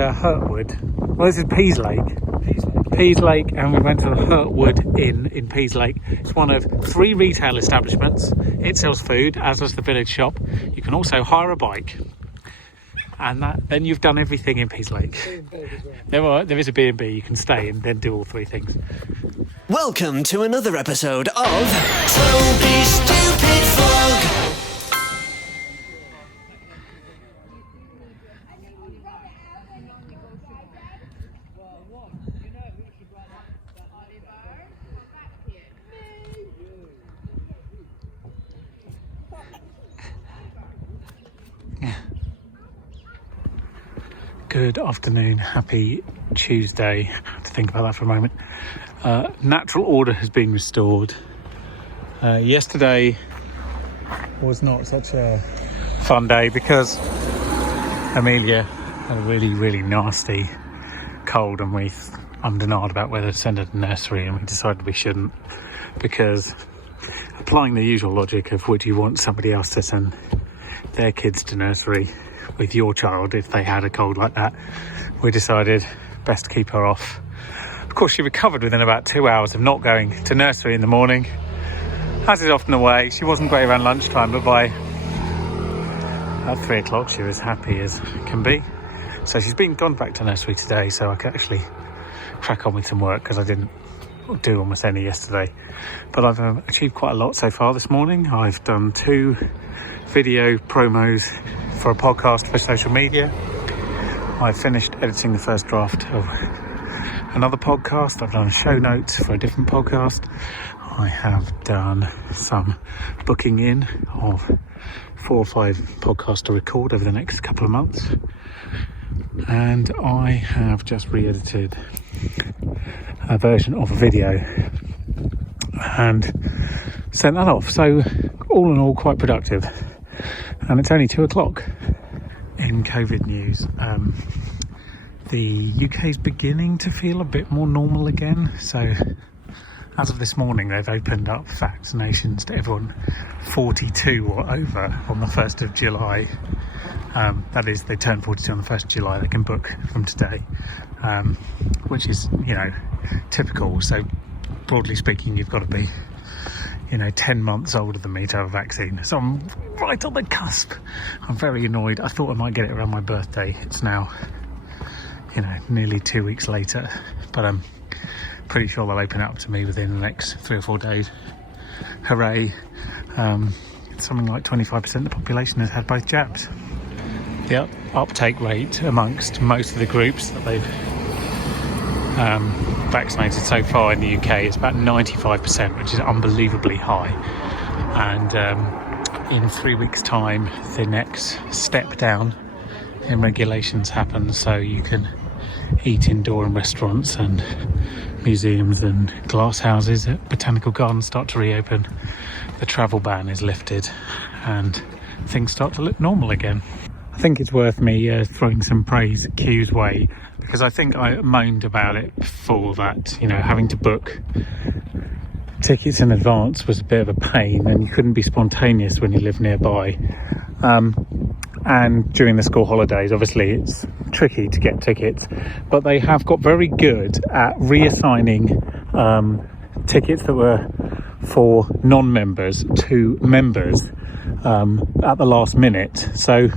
to Hurtwood. Well, this is Pease Lake. Pease Lake, and we went to the Hurtwood Inn in Pease Lake. It's one of 3 retail establishments. It sells food, as does the village shop. You can also hire a bike. And then you've done everything in Pease Lake. There is a B&B, you can stay and then do all 3 things. Welcome to another episode of Toby Stupid Vlog. Good afternoon, happy Tuesday. I have to think about that for a moment. Natural order has been restored. Yesterday was not such a fun day because Amelia had a really nasty cold, and we undenied about whether to send her to nursery, and we decided we shouldn't, because applying the usual logic of would you want somebody else to send their kids to nursery with your child if they had a cold like that, we decided best to keep her off. Of course, she recovered within about 2 hours of not going to nursery in the morning, as is often the way. She wasn't great around lunchtime, but by about 3 o'clock she was happy as can be. So she's gone back to nursery today, so I could actually crack on with some work, because I didn't do almost any yesterday. But I've achieved quite a lot so far this morning. I've done 2 video promos for a podcast for social media. I finished editing the first draft of another podcast. I've done show notes for a different podcast. I have done some booking in of 4 or 5 podcasts to record over the next couple of months. And I have just re-edited a version of a video and sent that off. So all in all, quite productive. And it's only 2 o'clock. In COVID news, the UK is beginning to feel a bit more normal again. So as of this morning, they've opened up vaccinations to everyone 42 or over on the 1st of July. That is, they turn 42 on the 1st of July, they can book from today, which is, typical. So broadly speaking, you've got to be 10 months older than me to have a vaccine. So I'm right on the cusp. I'm very annoyed. I thought I might get it around my birthday. It's now, nearly 2 weeks later. But I'm pretty sure they'll open it up to me within the next 3 or 4 days. Hooray. Something like 25% of the population has had both jabs. The uptake rate amongst most of the groups that they've vaccinated so far in the UK is about 95%, which is unbelievably high. And in 3 weeks' time, the next step down in regulations happens, so you can eat indoor in restaurants, and museums and glass houses at botanical gardens start to reopen. The travel ban is lifted and things start to look normal again. I think it's worth me throwing some praise at Q's way, because I think I moaned about it before that, having to book tickets in advance was a bit of a pain, and you couldn't be spontaneous when you live nearby. And during the school holidays, obviously it's tricky to get tickets, but they have got very good at reassigning tickets that were for non-members to members at the last minute. So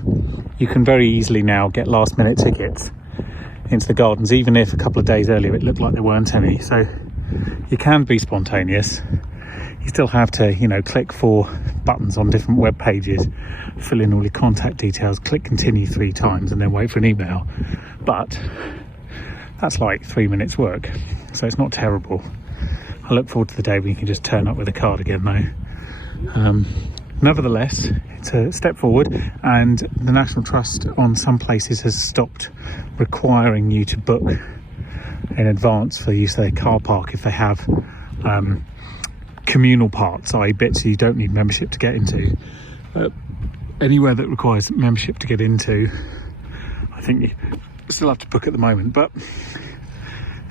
you can very easily now get last minute tickets into the gardens, even if a couple of days earlier it looked like there weren't any. So you can be spontaneous. You still have to, click 4 buttons on different web pages, fill in all your contact details, click continue 3 times, and then wait for an email. But that's like 3 minutes work, so it's not terrible. I look forward to the day when you can just turn up with a card again, though. Nevertheless, it's a step forward, and the National Trust on some places has stopped requiring you to book in advance for use of their car park if they have communal parts, i.e. bits you don't need membership to get into. Anywhere that requires membership to get into, I think you still have to book at the moment, but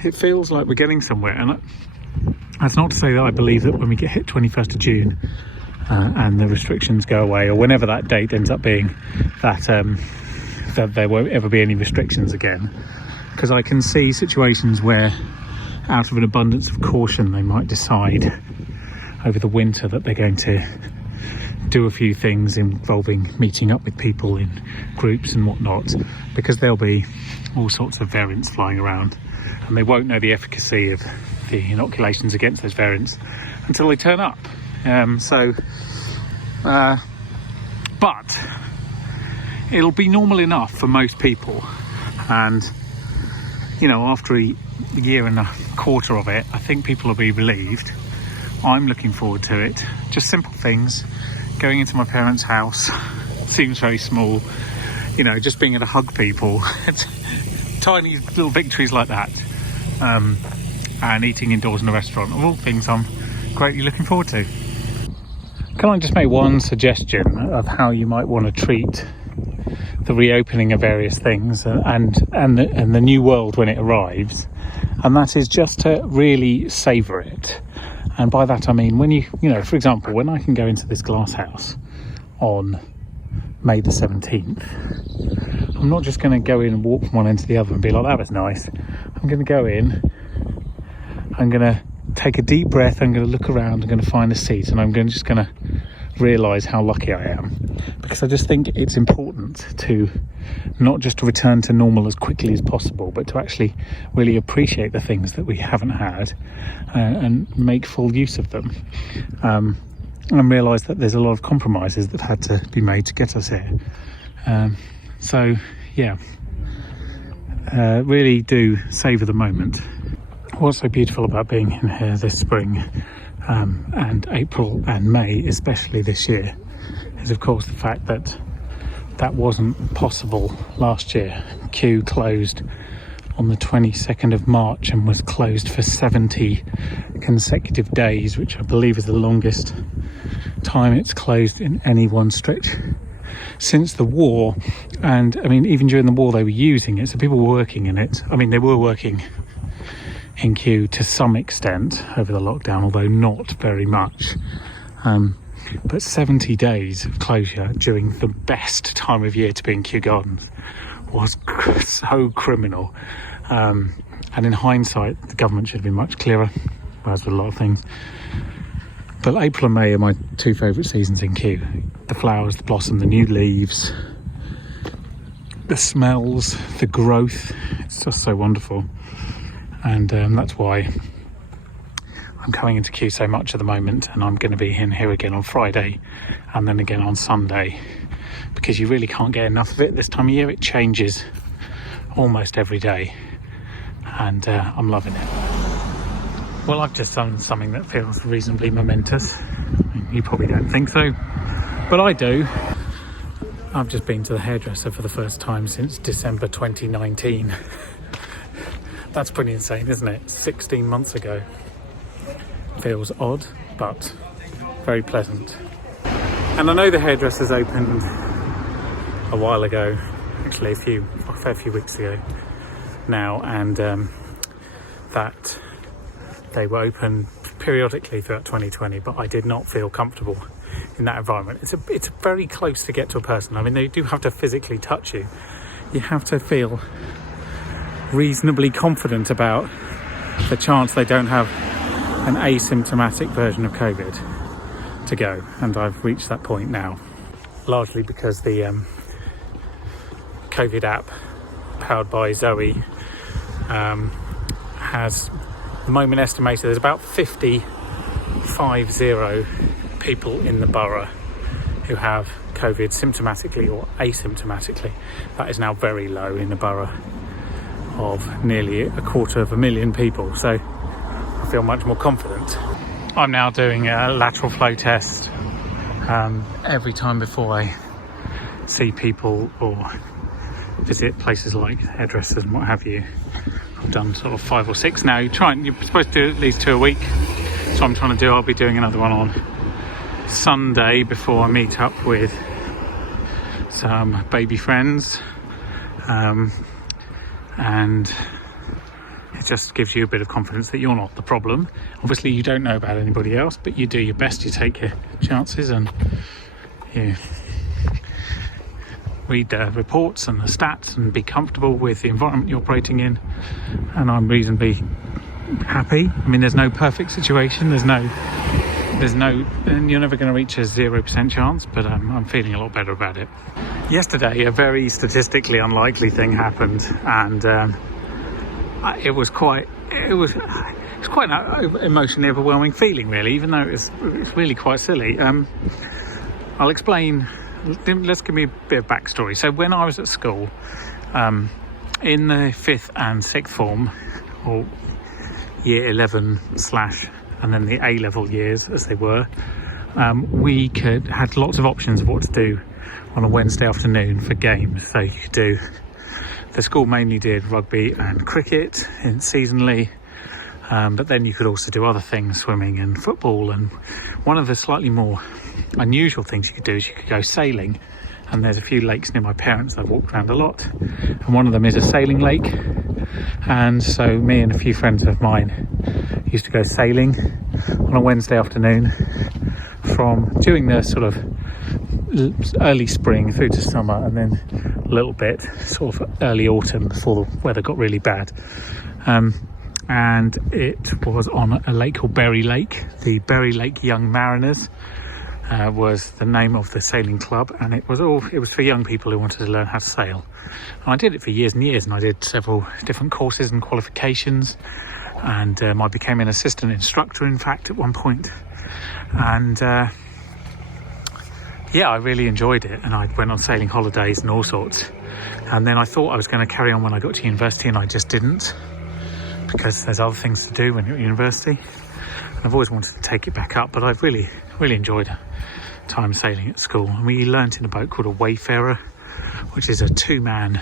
it feels like we're getting somewhere. And that's not to say that I believe that when we get hit 21st of June and the restrictions go away, or whenever that date ends up being, that that there won't ever be any restrictions again, because I can see situations where, out of an abundance of caution, they might decide over the winter that they're going to do a few things involving meeting up with people in groups and whatnot, because there'll be all sorts of variants flying around, and they won't know the efficacy of the inoculations against those variants until they turn up. But it'll be normal enough for most people, and after a year and a quarter of it, I think people will be relieved. I'm looking forward to it. Just simple things. Going into my parents' house seems very small. Just being able to hug people. It's tiny little victories like that. And eating indoors in a restaurant are all things I'm greatly looking forward to. Can I just make one suggestion of how you might want to treat the reopening of various things and the new world when it arrives? And that is just to really savour it. And by that I mean, when for example, when I can go into this glass house on May the 17th, I'm not just going to go in and walk from one end to the other and be like, that was nice. I'm going to go in, I'm going to take a deep breath, I'm going to look around, I'm going to find a seat, and I'm just going to realise how lucky I am. Because I just think it's important to not just return to normal as quickly as possible, but to actually really appreciate the things that we haven't had and make full use of them. And realise that there's a lot of compromises that had to be made to get us here. Really do savour the moment. What's so beautiful about being in here this spring and April and May, especially this year, is of course the fact that wasn't possible last year. Kew closed on the 22nd of March and was closed for 70 consecutive days, which I believe is the longest time it's closed in any one stretch since the war. And I mean, even during the war they were using it, so people were working in it. I mean, they were working in Kew to some extent over the lockdown, although not very much. But 70 days of closure during the best time of year to be in Kew Gardens was so criminal. And in hindsight, the government should have been much clearer, as with a lot of things. But April and May are my two favourite seasons in Kew. The flowers, the blossom, the new leaves, the smells, the growth. It's just so wonderful. And that's why I'm coming into Kew so much at the moment, and I'm going to be in here again on Friday and then again on Sunday, because you really can't get enough of it this time of year. It changes almost every day, and I'm loving it. Well, I've just done something that feels reasonably momentous. You probably don't think so, but I do. I've just been to the hairdresser for the first time since December 2019. That's pretty insane, isn't it? 16 months ago. Feels odd, but very pleasant. And I know the hairdressers opened a while ago, actually a fair few weeks ago now, and that they were open periodically throughout 2020, but I did not feel comfortable in that environment. It's very close to get to a person. I mean, they do have to physically touch you. You have to feel reasonably confident about the chance they don't have an asymptomatic version of COVID to go, and I've reached that point now, largely because the COVID app powered by Zoe has at the moment estimated there's about 50 people in the borough who have COVID symptomatically or asymptomatically. That is now very low in the borough of nearly 250,000 people, so I feel much more confident. I'm now doing a lateral flow test every time before I see people or visit places like hairdressers and what have you. I've done sort of 5 or 6 now. You're supposed to do at least 2 a week, so I'll be doing another one on Sunday before I meet up with some baby friends, and it just gives you a bit of confidence that you're not the problem. Obviously you don't know about anybody else, but you do your best, you take your chances, and read the reports and the stats and be comfortable with the environment you're operating in, and I'm reasonably happy. I mean, there's no perfect situation, there's no, and you're never going to reach a 0% chance, but I'm feeling a lot better about it. Yesterday, a very statistically unlikely thing happened, and it was quite an emotionally overwhelming feeling, really, even though it's really quite silly. I'll explain. Let's give me a bit of backstory. So when I was at school, in the 5th and 6th form, or year 11 / and then the A-level years as they were, we had lots of options of what to do on a Wednesday afternoon for games. So you could do, the school mainly did rugby and cricket seasonally, but then you could also do other things, swimming and football. And one of the slightly more unusual things you could do is you could go sailing, and there's a few lakes near my parents I've walked around a lot, and one of them is a sailing lake. And so me and a few friends of mine used to go sailing on a Wednesday afternoon during the sort of early spring through to summer, and then a little bit sort of early autumn before the weather got really bad. And it was on a lake called Berry Lake. The Berry Lake Young Mariners was the name of the sailing club, and it was for young people who wanted to learn how to sail. And I did it for years and years, and I did several different courses and qualifications, and I became an assistant instructor, in fact, at one point. And yeah, I really enjoyed it, and I went on sailing holidays and all sorts. And then I thought I was going to carry on when I got to university, and I just didn't, because there's other things to do when you're at university. And I've always wanted to take it back up, but I've really enjoyed time sailing at school. And we learnt in a boat called a Wayfarer, which is a 2-man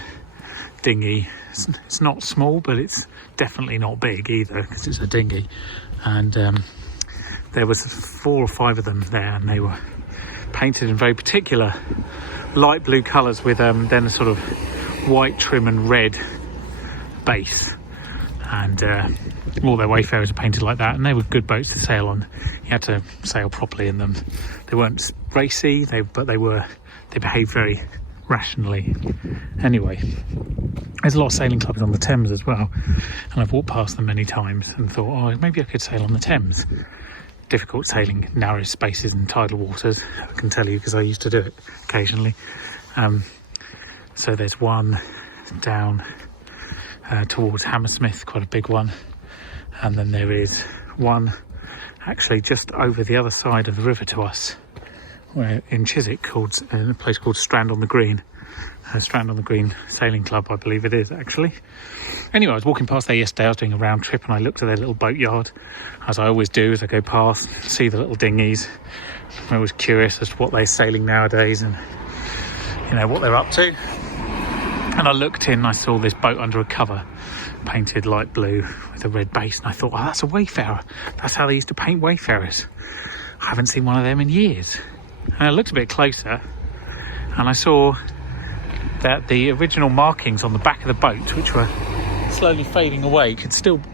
dinghy. It's not small, but it's definitely not big either, because it's a dinghy. And there was 4 or 5 of them there, and they were painted in very particular light blue colours with then a sort of white trim and red base. And all their Wayfarers are painted like that, and they were good boats to sail on. You had to sail properly in them. They weren't racy, but they behaved very rationally. Anyway, there's a lot of sailing clubs on the Thames as well, and I've walked past them many times and thought, oh, maybe I could sail on the Thames. Difficult sailing narrow spaces in tidal waters, I can tell you, because I used to do it occasionally. So there's one down towards Hammersmith, quite a big one, and then there is one actually just over the other side of the river to us, where in Chiswick, in a place called Strand on the Green. Strand on the Green Sailing Club, I believe it is, actually. Anyway, I was walking past there yesterday. I was doing a round trip, and I looked at their little boatyard, as I always do as I go past, see the little dinghies. I was curious as to what they're sailing nowadays, and what they're up to. And I looked in, I saw this boat under a cover, painted light blue with a red base, and I thought, oh, that's a Wayfarer. That's how they used to paint Wayfarers. I haven't seen one of them in years. And I looked a bit closer, and I saw that the original markings on the back of the boat, which were slowly fading away,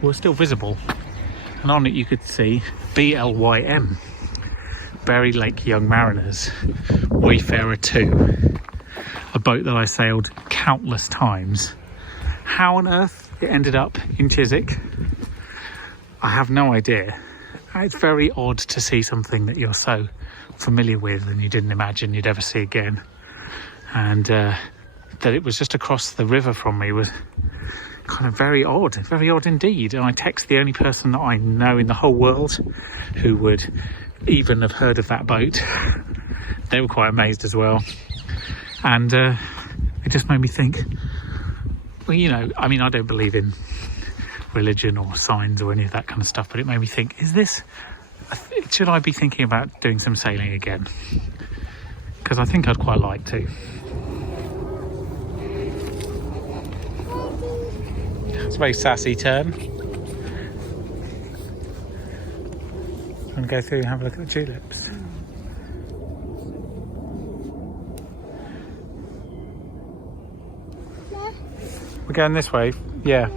were still visible. And on it you could see BLYM, Berry Lake Young Mariners, Wayfarer 2. A boat that I sailed countless times. How on earth it ended up in Chiswick, I have no idea. It's very odd to see something that you're so familiar with and you didn't imagine you'd ever see again. And that it was just across the river from me was kind of very odd indeed. And I text the only person that I know in the whole world who would even have heard of that boat. They were quite amazed as well. And it just made me think, well, I mean, I don't believe in religion or signs or any of that kind of stuff, but it made me think, should I be thinking about doing some sailing again? Because I think I'd quite like to. It's a very sassy turn. And go through and have a look at the tulips. We're going this way, yeah.